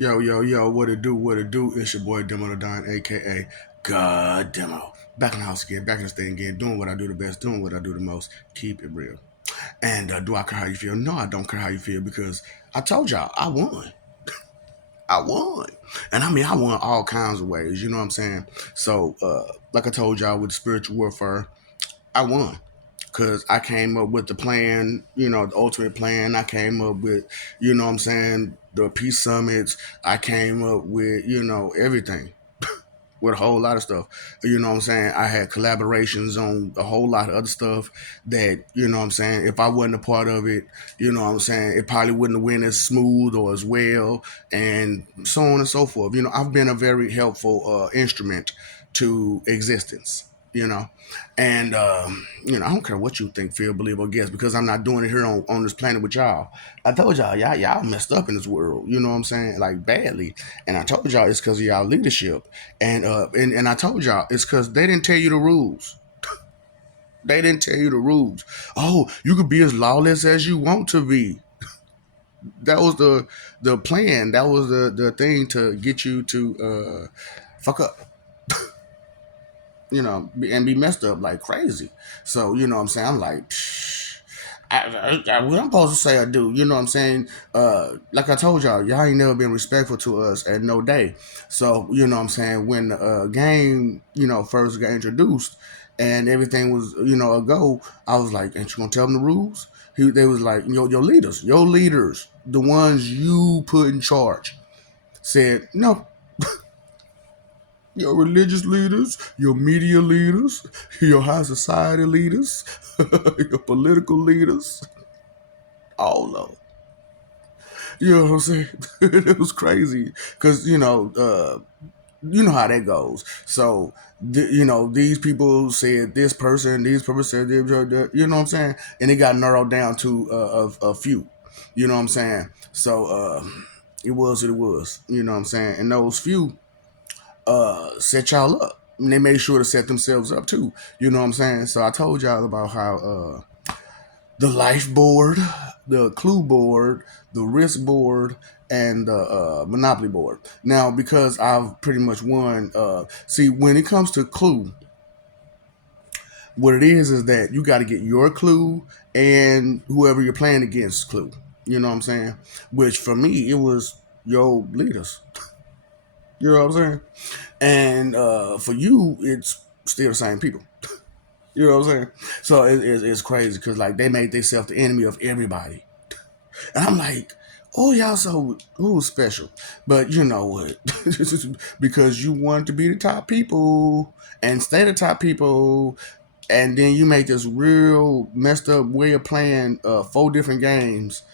Yo, yo, yo, what it do, what it do? It's your boy Demo the Don, aka God Demo. Back in the house again, back in the thing again, doing what I do the best, doing what I do the most. Keep it real. And do I care how you feel? No, I don't care how you feel because I told y'all I won. I won. And I mean, I won all kinds of ways, you know what I'm saying? So, like I told y'all with spiritual warfare, I won because I came up with the plan, the ultimate plan. I came up with, what I'm saying, the peace summits. I came up with, everything with a whole lot of stuff. You know what I'm saying? I had collaborations on a whole lot of other stuff that, what I'm saying, if I wasn't a part of it, what I'm saying, it probably wouldn't have went as smooth or as well, and so on and so forth. I've been a very helpful instrument to existence. And I don't care what you think, feel, believe, or guess, because I'm not doing it here on this planet with y'all. I told y'all messed up in this world. You know what I'm saying? Like badly. And I told y'all it's because of y'all leadership. And I told y'all it's because they didn't tell you the rules. They didn't tell you the rules. Oh, you could be as lawless as you want to be. That was the plan. That was the thing to get you to fuck up, and be messed up like crazy. So, you know what I'm saying? I'm like, what I'm supposed to say I do, you know what I'm saying? Like I told y'all ain't never been respectful to us at no day. So, you know what I'm saying? When the game, first got introduced and everything was, a go, I was like, ain't you gonna tell them the rules? They was like, your leaders, the ones you put in charge, said, no, your religious leaders, your media leaders, your high society leaders, your political leaders, all of them. You know what I'm saying? It was crazy because you know how that goes. So these people said this person, these people said this, you know what I'm saying, and it got narrowed down to a few. You know what I'm saying? So it was what it was. You know what I'm saying? And those few set y'all up. And they made sure to set themselves up too. You know what I'm saying? So I told y'all about how the life board, the clue board, the risk board, and the monopoly board. Now, because I've pretty much won, see, when it comes to clue, what it is that you got to get your clue and whoever you're playing against clue. You know what I'm saying? Which for me, it was your leaders. You know what I'm saying? And for you, it's still the same people. You know what I'm saying? So it's crazy because like they made themselves the enemy of everybody, and I'm like, oh y'all so who's special, but you know what? Because you want to be the top people and stay the top people, and then you make this real messed up way of playing four different games.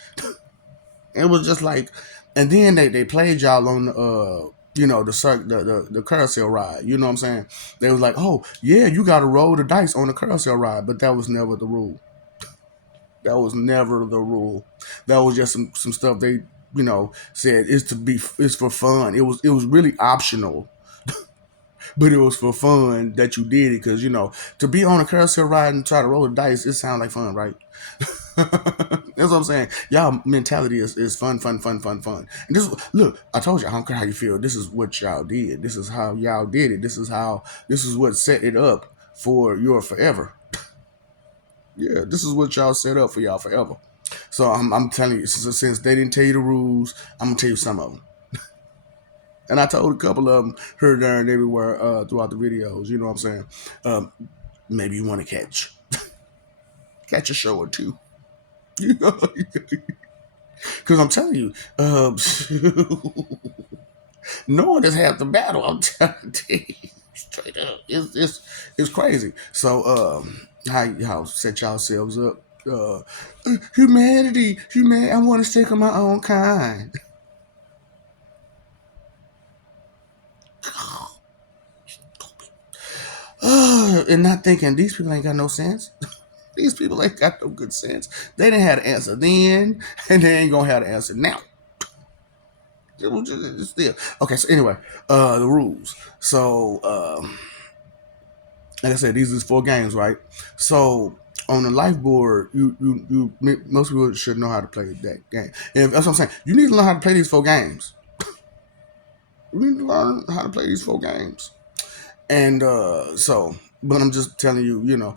It was just like, and then they played y'all on the the carousel ride. You know what I'm saying? They was like, oh yeah, you got to roll the dice on the carousel ride, but that was never the rule. That was never the rule. That was just some stuff they said it's for fun. It was really optional, but it was for fun that you did it because to be on a carousel ride and try to roll the dice, it sounds like fun, right? That's what I'm saying. Y'all mentality is fun, fun, fun, fun, fun. And look, I told you I don't care how you feel. This is what y'all did. This is how y'all did it. This is what set it up for your forever. Yeah, this is what y'all set up for y'all forever. So I'm telling you, since they didn't tell you the rules, I'm gonna tell you some of them. And I told a couple of them here, there, and everywhere throughout the videos. You know what I'm saying? Maybe you want to catch a show or two. You know, because I'm telling you, no one has half the battle. I'm telling you, straight up, it's crazy. So how set yourselves up? Humanity, I want to stick of my own kind. And not thinking these people ain't got no sense. These people ain't got no good sense. They didn't have the answer then, and they ain't gonna have the answer now. Still. Okay, so anyway, the rules. So, like I said, these are 4 games, right? So on the life board, most people should know how to play that game. And that's what I'm saying. You need to learn how to play these 4 games. We need to learn how to play these 4 games. And but I'm just telling you,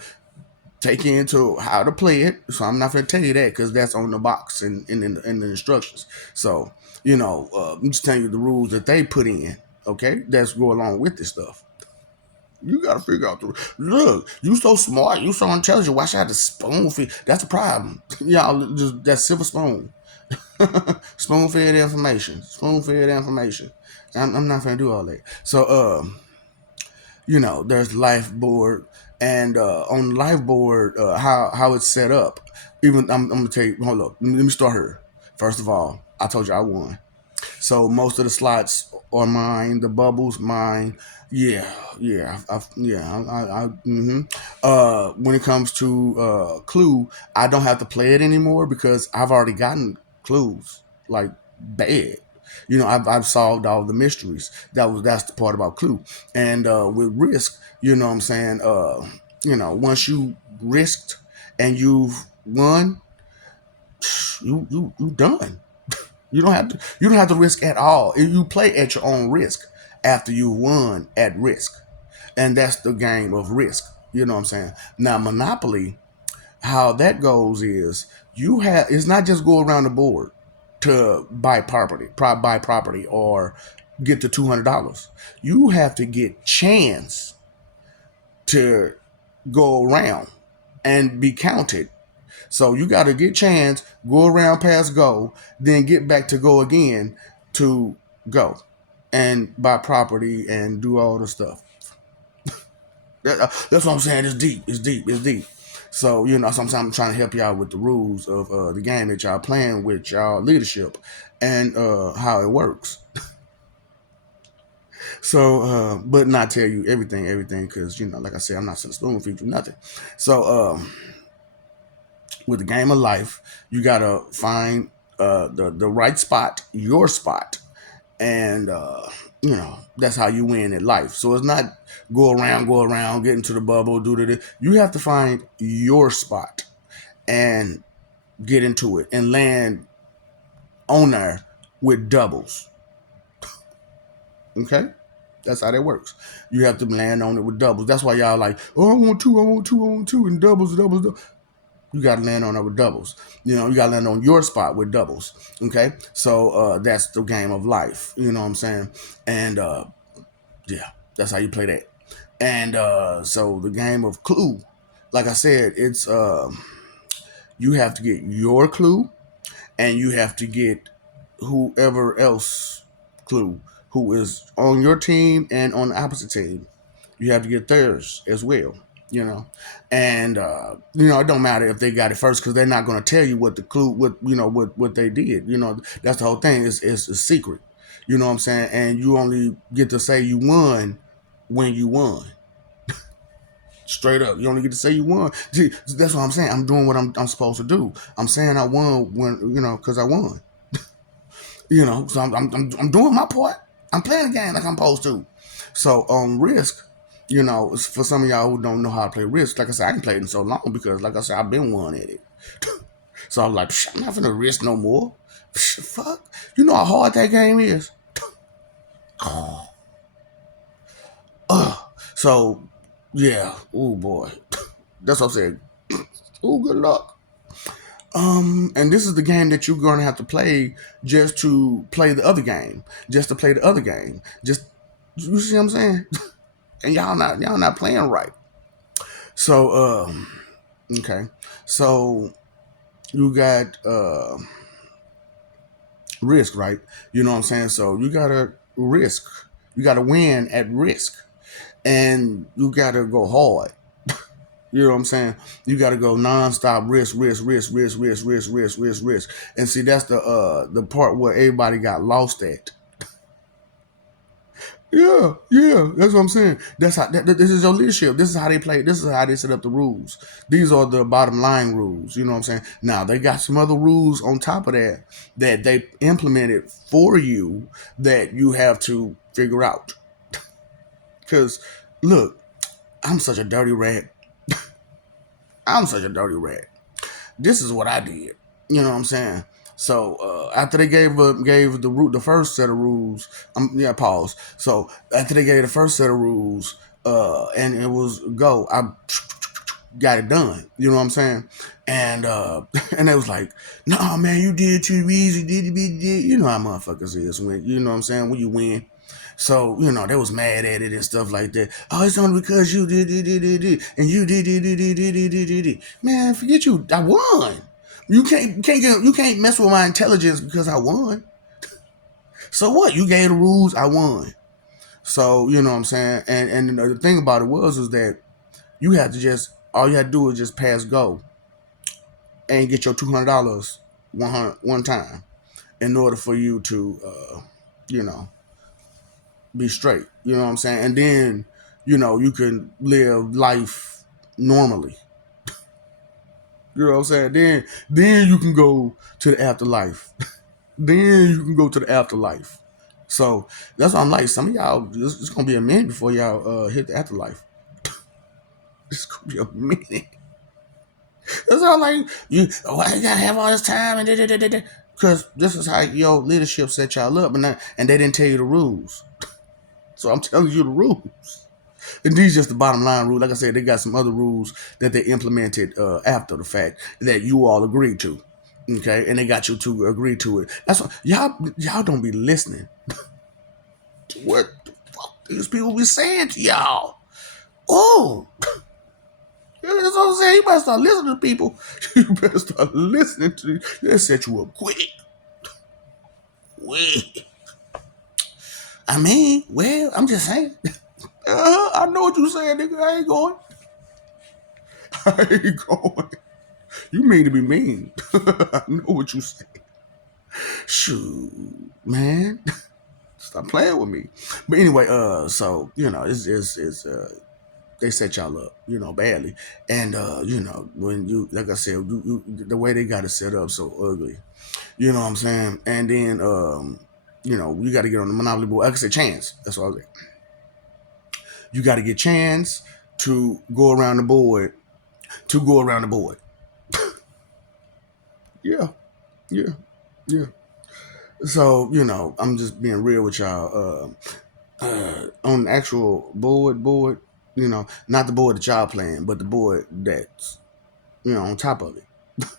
take into how to play it. So I'm not going to tell you that because that's on the box and in the instructions. So I'm just telling you the rules that they put in. Okay, that's go along with this stuff. You gotta figure out the look. You so smart. You so intelligent. Why should I have to spoon feed? That's the problem. Y'all just that silver spoon, spoon fed information, spoon fed information. I'm not gonna do all that. So there's life board, and on life board, how it's set up. Even I'm gonna tell you. Hold up. Let me start here. First of all, I told you I won. So most of the slots are mine. The bubbles mine. Yeah, yeah, mm-hmm. When it comes to Clue, I don't have to play it anymore because I've already gotten clues like bad. I've solved all the mysteries. That's the part about Clue, and with Risk, what I'm saying. Once you risked and you've won, you done. You don't have to risk at all. You play at your own risk after you won at risk. And that's the game of risk. You know what I'm saying? Now Monopoly, how that goes is it's not just go around the board to buy property or get the $200. You have to get chance to go around and be counted. So you got to get chance, go around past go, then get back to go again to go and buy property and do all the stuff. That's what I'm saying. It's deep. It's deep. It's deep. So sometimes I'm trying to help y'all with the rules of the game that y'all playing with y'all leadership and how it works. So, but not tell you everything, because like I said, I'm not gonna spoon feed you nothing. So, with the game of life, you gotta find the right spot, your spot, and that's how you win at life. So it's not go around, get into the bubble, do the. You have to find your spot and get into it and land on there with doubles. Okay. That's how that works. You have to land on it with doubles. That's why y'all like, oh, I want two, and doubles. You got to land on it with doubles. You got to land on your spot with doubles. Okay, so that's the game of life. You know what I'm saying? And yeah, that's how you play that. And so the game of Clue, like I said, it's you have to get your clue, and you have to get whoever else clue who is on your team and on the opposite team. You have to get theirs as well. And it don't matter if they got it first because they're not going to tell you what the clue, what they did. That's the whole thing. It's a secret. You know what I'm saying? And you only get to say you won when you won. Straight up, you only get to say you won. See, that's what I'm saying. I'm doing what I'm supposed to do. I'm saying I won when because I won. So I'm doing my part. I'm playing the game like I'm supposed to. So on Risk, for some of y'all who don't know how to play Risk, like I said, I ain't played in so long because, like I said, I've been one at it. So I'm like, I'm not gonna Risk no more. Fuck, you know how hard that game is. So yeah, oh boy, that's what I'm saying. Oh, good luck. And this is the game that you're going to have to play just to play the other game, just to play the other game. Just you see what I'm saying? And y'all not playing right. So okay, so you got risk, right? You know what I'm saying? So you gotta risk. You gotta win at risk, and you gotta go hard. You know what I'm saying? You got to go nonstop risk. And see, that's the part where everybody got lost at. Yeah, that's what I'm saying. That's how this is your leadership. This is how they play. This is how they set up the rules. These are the bottom line rules. You know what I'm saying? Now they got some other rules on top of that they implemented for you that you have to figure out. Because look, I'm such a dirty rat. I'm such a dirty rat. This is what I did. You know what I'm saying? So after they gave the first set of rules, yeah, pause. So after they gave the first set of rules, and it was go, I got it done. You know what I'm saying? And and they was like, "Nah, man, you did too easy. Did you know how motherfuckers is when you know what I'm saying when you win." So they was mad at it and stuff like that. Oh, it's only because you did, and you did. Man, forget you. I won. You can't mess with my intelligence because I won. So what? You gave the rules. I won. So you know what I'm saying. And the thing about it is that you had to just all you had to do was just pass go and get your $200 one time in order for you to you know be straight. You know what I'm saying? And then you can live life normally. You know what I'm saying? Then you can go to the afterlife. Then you can go to the afterlife. So that's what I'm like. Some of y'all, it's gonna be a minute before y'all hit the afterlife. It's gonna be a minute. That's all like you. Oh, I gotta have all this time and because this is how your leadership set y'all up, and they didn't tell you the rules. So I'm telling you the rules. And these just the bottom line rules. Like I said, they got some other rules that they implemented after the fact that you all agreed to. Okay, and they got you to agree to it. That's what y'all don't be listening to what the fuck these people be saying to y'all. Oh, that's what I'm saying. You better start listening to people. You better start listening to. They set you up quick. Quick. I mean, well, I'm just saying. I know what you saying, nigga. I ain't going. I ain't going. You mean to be mean. I know what you say. Shoot, man. Stop playing with me. But anyway, so it's they set y'all up, badly. And when you like I said, the way they got it set up so ugly. You know what I'm saying? And then you gotta get on the Monopoly board. Like I said, chance. That's what I was like. You gotta get chance to go around the board. To go around the board. Yeah. Yeah. Yeah. So, I'm just being real with y'all. On the actual board, not the board that y'all playing, but the board that's, on top of it.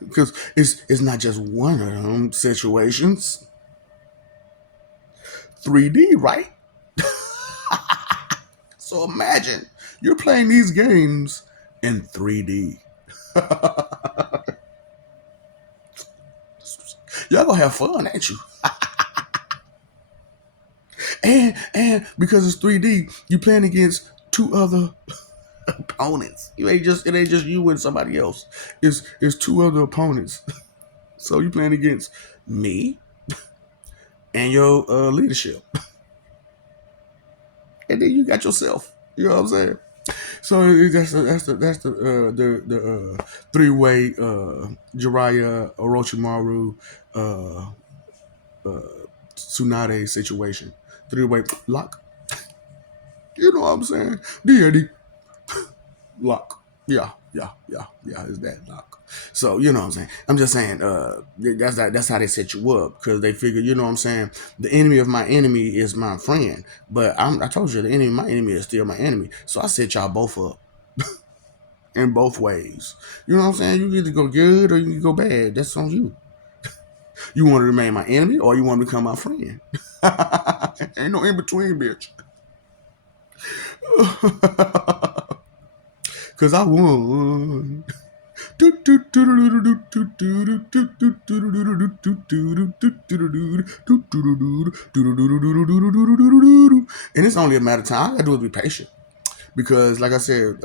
Because it's not just one of them situations. 3D, right? So imagine you're playing these games in 3D. Y'all gonna have fun, ain't you? And because it's 3D, you playing against two other opponents. It ain't just you and somebody else. It's two other opponents. So you playing against me and your leadership, and then you got yourself. You know what I'm saying? So that's the three-way Jiraiya Orochimaru uh, uh, Tsunade situation. Three-way lock. You know what I'm saying? D lock. Yeah. Is that lock? So you know what I'm saying. I'm just saying. That's how they set you up because they figure. You know what I'm saying. The enemy of my enemy is my friend. But I told you the enemy of my enemy is still my enemy. So I set y'all both up in both ways. You know what I'm saying. You either go good or you can go bad. That's on you. You want to remain my enemy or you want to become my friend. Ain't no in between, bitch. Cause I won. And it's only a matter of time. All I gotta do is be patient. Because like I said,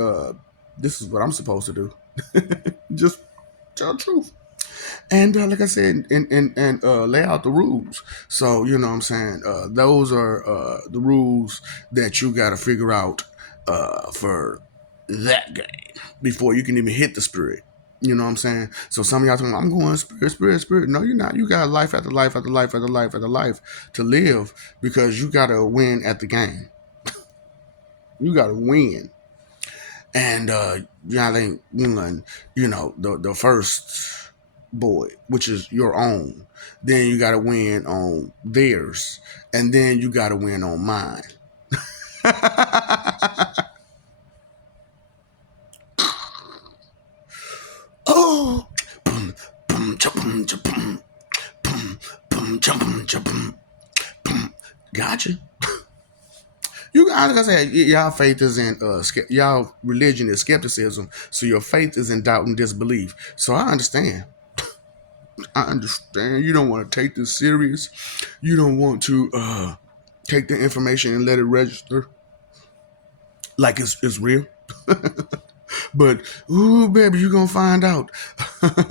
this is what I'm supposed to do. Just tell the truth. And like I said, and lay out the rules. So you know what I'm saying. Those are the rules that you got to figure out for that game before you can even hit the spirit. You know what I'm saying? So some of y'all talking, I'm going spirit. No, you're not. You got life after life after life after life after life to live because you got to win at the game. You got to win. And I think the first. board, which is your own. Then you got to win on theirs, and then you got to win on mine. Oh, boom, boom, boom, boom, boom, boom, boom, boom. Gotcha. You like I said, y'all faith is in y'all religion is skepticism, so your faith is in doubt and disbelief. So I understand. I understand. You don't want to take this serious. You don't want to take the information and let it register like it's real. But ooh, baby, you gonna find out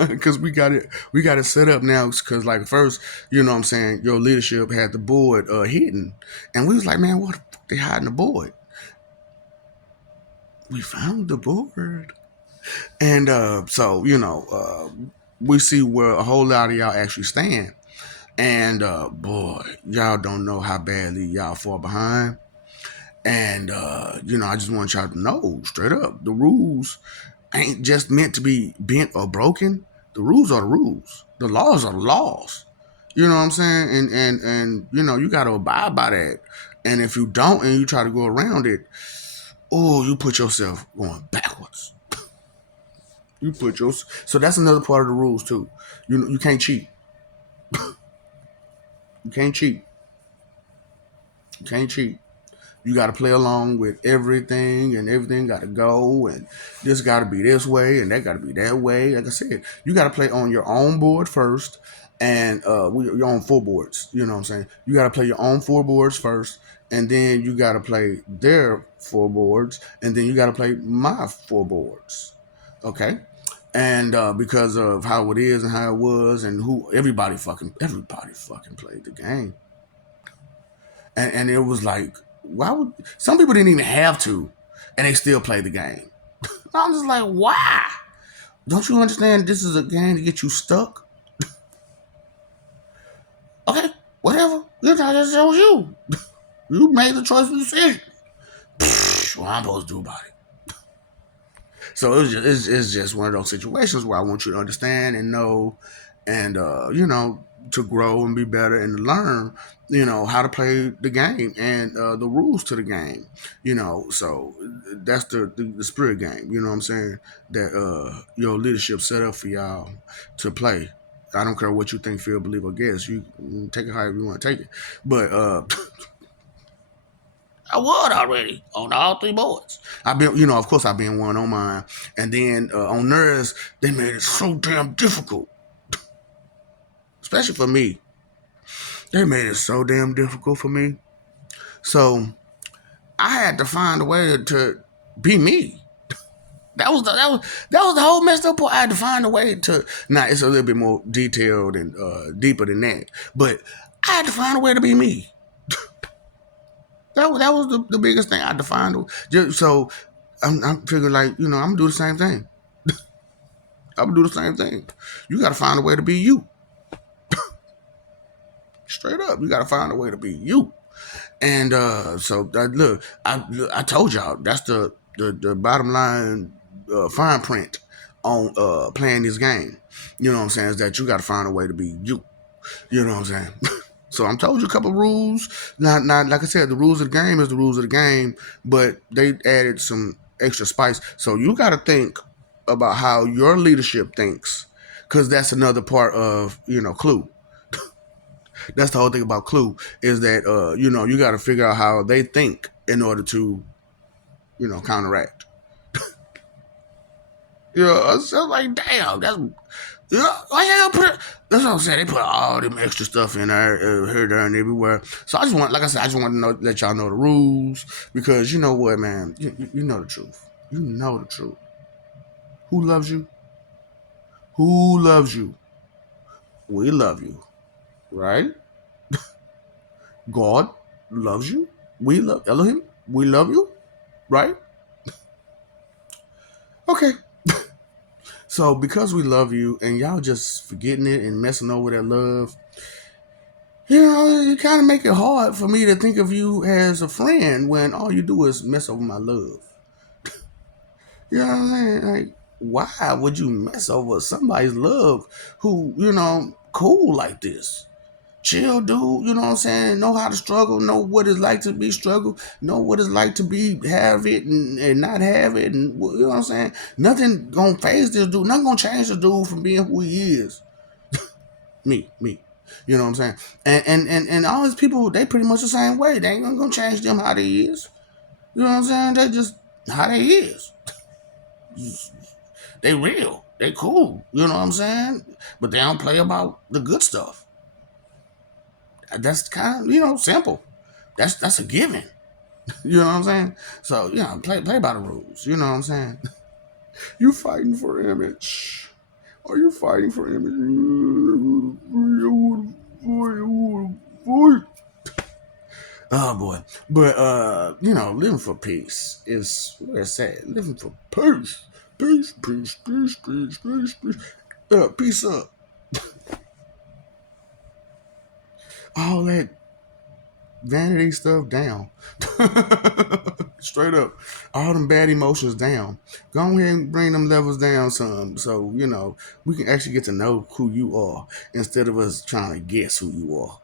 because we got it set up now. Because like first, you know what I'm saying, your leadership had the board hidden, and we was like, man, what the fuck they hiding the board? We found the board, and so we see where a whole lot of y'all actually stand, and boy, y'all don't know how badly y'all fall behind. And I just want y'all to know straight up, the rules ain't just meant to be bent or broken. The rules are the rules. The laws are the laws. You know what I'm saying? And you got to abide by that. And if you don't, and you try to go around it, oh, you put yourself going backwards. So that's another part of the rules too. You can't cheat. You can't cheat. You can't cheat. You got to play along with everything, and everything got to go, and this got to be this way, and that got to be that way. Like I said, you got to play on your own board first, and your own four boards. You know what I'm saying? You got to play your own four boards first, and then you got to play their four boards, and then you got to play my four boards. Okay, and because of how it is and how it was, and who everybody fucking played the game, and it was like, why would some people didn't even have to, and they still play the game? I'm just like, why? Don't you understand? This is a game to get you stuck. Okay, whatever. That's you. You made the choice and decision. What I'm supposed to do about it? So it's just one of those situations where I want you to understand and know, and to grow and be better and learn, how to play the game and the rules to the game. So that's the spirit game. You know what I'm saying? That your leadership set up for y'all to play. I don't care what you think, feel, believe, or guess. You can take it however you want to take it. But I won already on all three boards. I've been, of course, I've been one on mine, and then on theirs, they made it so damn difficult, especially for me. They made it so damn difficult for me. So I had to find a way to be me. That was the whole messed up part. I had to find a way to. Now it's a little bit more detailed and deeper than that, but I had to find a way to be me. That was the biggest thing I had to find. Just so I'm figuring like I'm gonna do the same thing. I'm gonna do the same thing. You got to find a way to be you. Straight up, you got to find a way to be you. And so look, I told y'all that's the bottom line fine print on playing this game. You know what I'm saying? Is that you got to find a way to be you. You know what I'm saying? So I'm told you a couple of rules. Not like I said, the rules of the game is the rules of the game, but they added some extra spice. So you got to think about how your leadership thinks, because that's another part of Clue. That's the whole thing about Clue is that you got to figure out how they think in order to counteract. So like, damn, that's why y'all put. That's what I'm saying. They put all them extra stuff in there, here, there, and everywhere. So I just want, like I said, I just want to let y'all know the rules, because you know what, man, you know the truth. You know the truth. Who loves you? Who loves you? We love you, right? God loves you. We love Elohim. We love you, right? Okay. So because we love you and y'all just forgetting it and messing over that love, you kind of make it hard for me to think of you as a friend when all you do is mess over my love. You know what I'm saying? Like, why would you mess over somebody's love who, cool like this? Chill dude, you know what I'm saying? Know how to struggle, know what it's like to be struggle, know what it's like to be have it and not have it, and you know what I'm saying? Nothing gonna phase this dude, nothing gonna change this dude from being who he is. Me. You know what I'm saying? And all these people, they pretty much the same way. They ain't gonna change them how they is. You know what I'm saying? They just how they is. They real. They cool. You know what I'm saying? But they don't play about the good stuff. That's kind of, simple. That's a given. You know what I'm saying? So, play by the rules. You know what I'm saying? You fighting for image. Are you fighting for image? Oh boy. But living for peace is where it's at. Living for peace. Peace, peace, peace, peace, peace, peace. Peace up. All that vanity stuff down. Straight up. All them bad emotions down. Go ahead and bring them levels down some so, we can actually get to know who you are instead of us trying to guess who you are.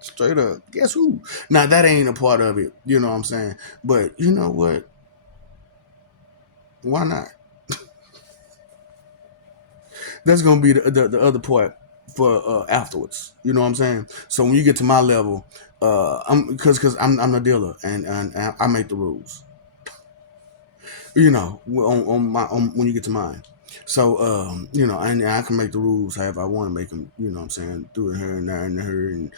Straight up. Guess who? Now that ain't a part of it, you know what I'm saying? But you know what? Why not? That's gonna be the other part for afterwards. You know what I'm saying? So when you get to my level, I'm because I'm the dealer and I make the rules. When you get to mine. So and I can make the rules however I want to make them. You know what I'm saying? Do it here and there and her, and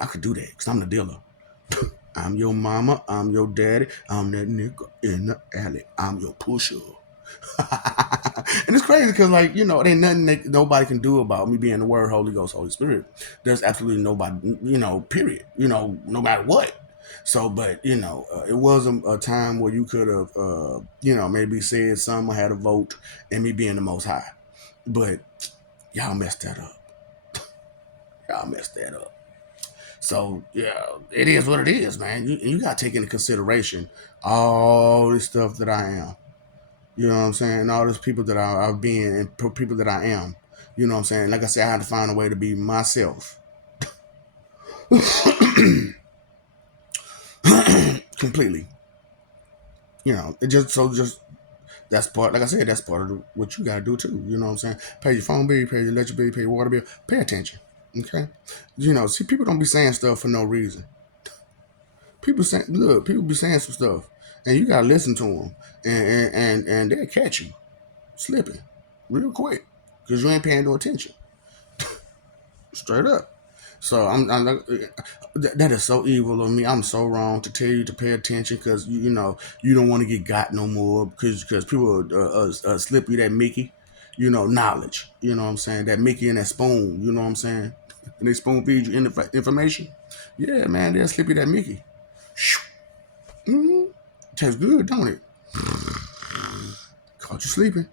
I could do that because I'm the dealer. I'm your mama. I'm your daddy. I'm that nigga in the alley. I'm your pusher. And it's crazy because, like, it ain't nothing that nobody can do about me being the Word, Holy Ghost, Holy Spirit. There's absolutely nobody, period. No matter what. So, but it was a time where you could have, maybe said something, had a vote, and me being the Most High. But y'all messed that up. Y'all messed that up. So yeah, it is what it is, man. You got to take into consideration all this stuff that I am. You know what I'm saying? And all these people that I've been and people that I am. You know what I'm saying? Like I said, I had to find a way to be myself. Completely. It just that's part. Like I said, that's part of what you gotta do too. You know what I'm saying? Pay your phone bill, pay your electric bill, pay your water bill. Pay attention. Okay. See, people don't be saying stuff for no reason. People be saying some stuff, and you gotta listen to them, and they'll catch you slipping real quick because you ain't paying no attention. Straight up. So I'm like, that is so evil of me. I'm so wrong to tell you to pay attention because you don't want to get got no more because people slip you that Mickey, knowledge. You know what I'm saying? That Mickey and that spoon. You know what I'm saying? And they spoon feed you information. Yeah, man, they'll slip you that Mickey. Mm-hmm. Tastes good, don't it? Caught you sleeping.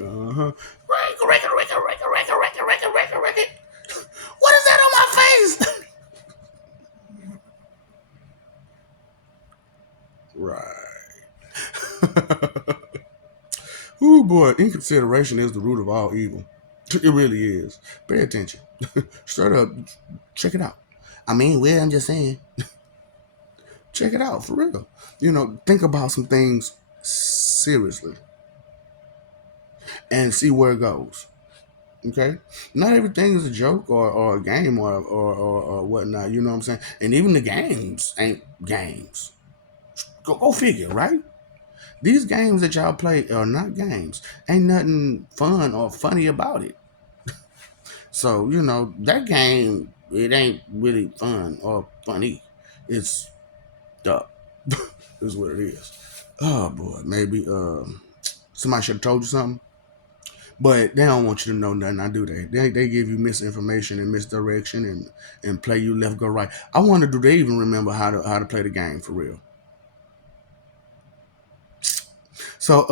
Uh-huh. What is that on my face? Right. Ooh, boy, inconsideration is the root of all evil. It really is. Pay attention. Straight up, check it out. I'm just saying. Check it out, for real. Think about some things seriously and see where it goes. Okay, not everything is a joke or a game or whatnot. You know what I'm saying? And even the games ain't games. Go figure, right? These games that y'all play are not games. Ain't nothing fun or funny about it. So that game, it ain't really fun or funny. It's dumb. Is what it is. Oh boy, maybe somebody should have told you something. But they don't want you to know nothing. I do that. They give you misinformation and misdirection and play you left, go right. I wonder, do they even remember how to play the game for real? So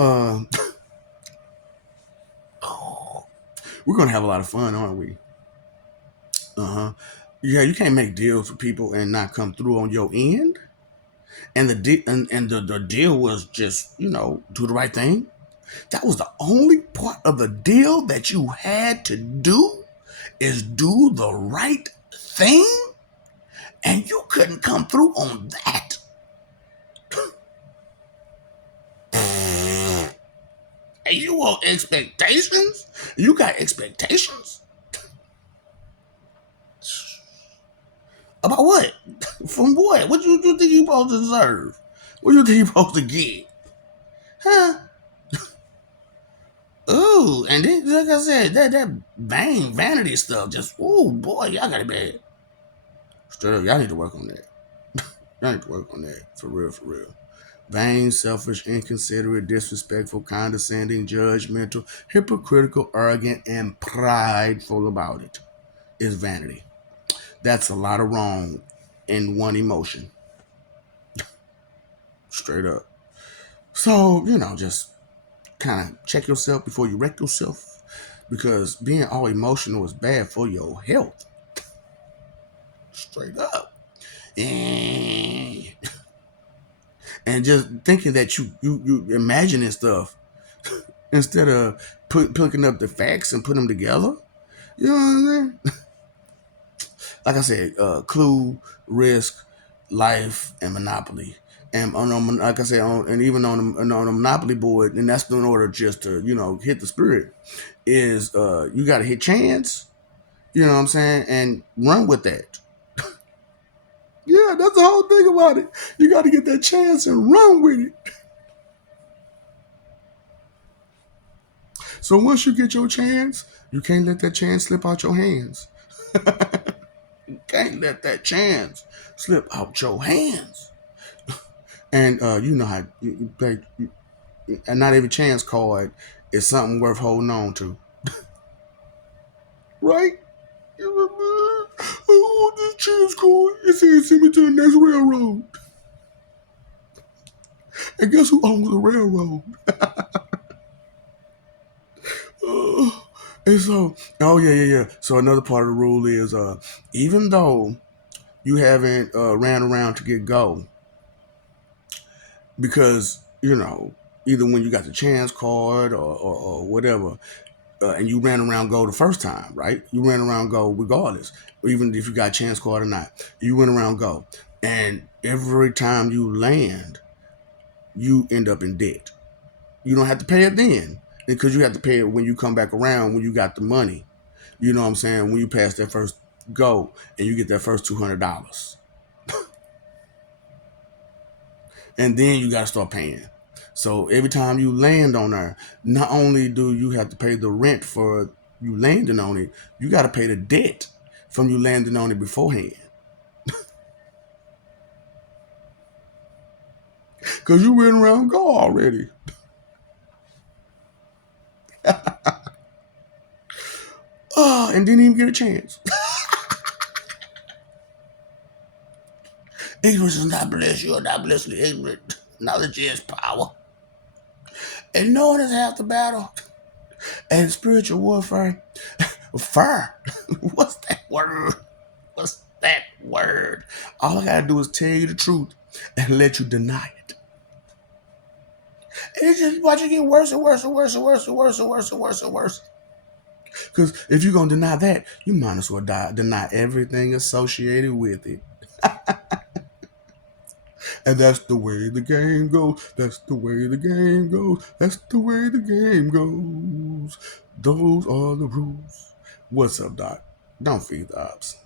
we're gonna have a lot of fun, aren't we? Uh huh. Yeah, you can't make deals with people and not come through on your end. And the deal was just, do the right thing. That was the only part of the deal that you had to do, is do the right thing, and you couldn't come through on that. And you want expectations? You got expectations? About what? From what? What you think you supposed to deserve? What you think you supposed to get? Huh? Ooh, and then like I said, that vain vanity stuff just, ooh boy, y'all got it bad. Straight up, y'all need to work on that. Y'all need to work on that. For real, for real. Vain, selfish, inconsiderate, disrespectful, condescending, judgmental, hypocritical, arrogant, and prideful about it is vanity. That's a lot of wrong in one emotion. Straight up. So, just kind of check yourself before you wreck yourself, because being all emotional is bad for your health. Straight up. And just thinking that you imagining stuff instead of picking up the facts and putting them together. You know what I'm saying? Like I said, Clue, Risk, Life, and Monopoly. And like I said, and even on the Monopoly board, and that's in order just to hit the spirit, is you got to hit chance. You know what I'm saying, and run with that. Yeah, that's the whole thing about it. You got to get that chance and run with it. So once you get your chance, you can't let that chance slip out your hands. You can't let that chance slip out your hands. And you know how you play. And not every chance card is something worth holding on to. Right? I want this chance card. It says send me to the next railroad. And guess who owns the railroad? And so, oh yeah. So another part of the rule is, even though you haven't ran around to get go, because either when you got the chance card or whatever, and you ran around go the first time, right? You ran around go regardless, even if you got chance card or not. You went around go, and every time you land, you end up in debt. You don't have to pay it then, because you have to pay it when you come back around, when you got the money. You know what I'm saying? When you pass that first go and you get that first $200, and then you got to start paying. So every time you land on there, not only do you have to pay the rent for you landing on it, you got to pay the debt from you landing on it beforehand. Because you went around go already. And didn't even get a chance. Ignorance does not bless you, or not bless the ignorant. Knowledge is power. And knowing is half the battle. And spiritual warfare, fire. What's that word? What's that word? All I gotta do is tell you the truth and let you deny it. And it's just watch it get worse and worse and worse and worse and worse and worse and worse and worse. Because if you're gonna deny that, you might as well deny everything associated with it. And that's the way the game goes. That's the way the game goes. That's the way the game goes. Those are the rules. What's up, Doc? Don't feed the ops.